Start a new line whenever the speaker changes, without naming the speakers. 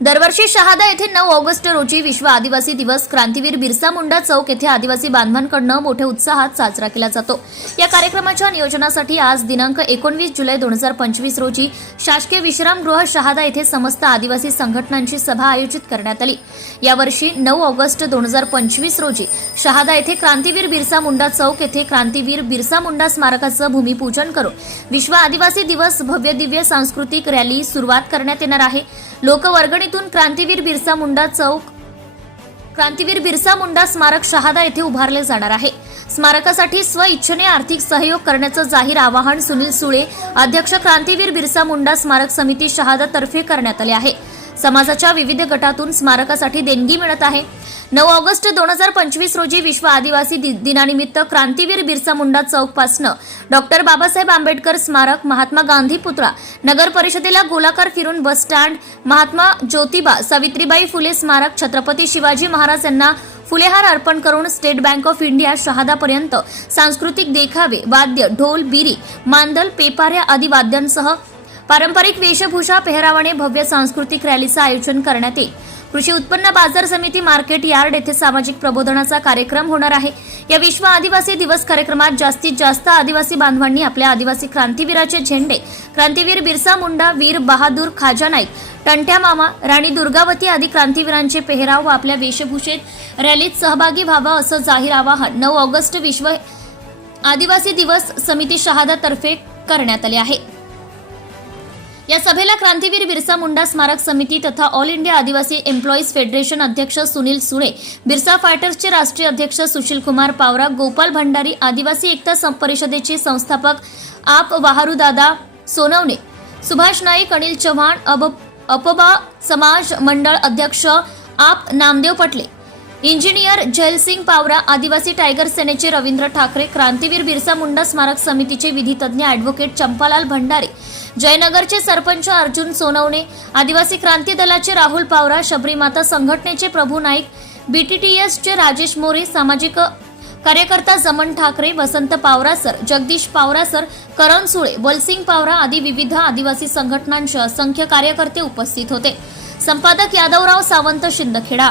दरवर्षी शहादा येथे नऊ ऑगस्ट रोजी विश्व आदिवासी दिवस. क्रांतीवीर बिरसा मुंडा चौक येथे आदिवासी बांधवांकडनं मोठ्या उत्साहात साजरा केला जातो. या कार्यक्रमाच्या नियोजनासाठी आज दिनांक एकोणवीस जुलै दोन हजार पंचवीस रोजी शासकीय विश्रामगृह शहादा येथे समस्त आदिवासी संघटनांची सभा आयोजित करण्यात आली. यावर्षी नऊ ऑगस्ट दोन हजार पंचवीस रोजी शहादा येथे क्रांतीवीर बिरसा मुंडा चौक येथे क्रांतीवीर बिरसा मुंडा स्मारकाचं भूमिपूजन करून विश्व आदिवासी दिवस भव्य दिव्य सांस्कृतिक रॅली सुरुवात करण्यात येणार आहे. लोकवर्गणीतून क्रांतीवीर बिरसा मुंडा चौक क्रांतीवीर बिरसा मुंडा स्मारक शहादा येथे उभारले जाणार आहे. स्मारकासाठी स्व इच्छेने आर्थिक सहयोग करण्याचं जाहीर आवाहन सुनील सुळे अध्यक्ष क्रांतीवीर बिरसा मुंडा स्मारक समिती शहादा तर्फे करण्यात आले आहे. समाजाच्या विविध गटातून स्मारकासाठी देणगी मिळत आहे. नऊ ऑगस्ट दोन हजार पंचवीस रोजी विश्व आदिवासी दि- दिनानिमित्त क्रांतीवीर बिरसा मुंडा चौक पासनं डॉक्टर बाबासाहेब आंबेडकर स्मारक महात्मा गांधी पुतळा नगर परिषदेला गोलाकार फिरून बस स्टँड महात्मा ज्योतिबा सावित्रीबाई फुले स्मारक छत्रपती शिवाजी महाराज यांना फुलेहार अर्पण करून स्टेट बँक ऑफ इंडिया शहादापर्यंत सांस्कृतिक देखावे वाद्य ढोल बिरी मांदल पेपाऱ्या आदी वाद्यांसह पारंपरिक वेशभूषा पेहरावाने भव्य सांस्कृतिक रॅलीचं आयोजन करण्यात येईल. कृषी उत्पन्न बाजार समिती मार्केट यार्ड येथे सामाजिक प्रबोधनाचा कार्यक्रम होणार आहे. या विश्व आदिवासी दिवस कार्यक्रमात जास्तीत जास्त आदिवासी बांधवांनी आपल्या आदिवासी क्रांतीवीराचे झेंडे क्रांतीवीर बिरसा मुंडा वीर बहादूर खाजा नाईक टंट्या मामा राणी दुर्गावती आदी क्रांतीवीरांचे पेहराव व आपल्या वेशभूषेत रॅलीत सहभागी व्हावं असं जाहीर आवाहन नऊ ऑगस्ट विश्व आदिवासी दिवस समिती शहादातर्फे करण्यात आले आहे. या सभेला क्रांतीवीर बिरसा मुंडा स्मारक समिती तथा all India Adivasi employees federation अध्यक्ष सुनील सुळे बिरसा फायटर्सचे राष्ट्रीय अध्यक्ष सुशील कुमार पावरा गोपाल भंडारी आदिवासी एकता सं- परिषदेचे संस्थापक आप वाहारूदादा सोनवणे सुभाष नाईक अनिल चव्हाण अब अपबा समाज मंडळ अध्यक्ष आप नामदेव पटले. इंजिनियर जयलसिंग पावरा आदिवासी टायगर सेनेचे रवींद्र ठाकरे क्रांतीवीर बिरसा मुंडा स्मारक समितीचे विधितज्ञ ॲडव्होकेट चंपालाल भंडारे जयनगरचे सरपंच अर्जुन सोनवणे आदिवासी क्रांती दलाचे राहुल पावरा शबरीमाता संघटनेचे प्रभू नाईक बीटीटीएसचे राजेश मोरे सामाजिक कार्यकर्ता जमन ठाकरे वसंत पावरासर जगदीश पावरासर करण सुळे वलसिंग पावरा आदी विविध आदिवासी संघटनांचे असंख्य कार्यकर्ते उपस्थित होते. संपादक यादवराव सावंत शिंदखेडा.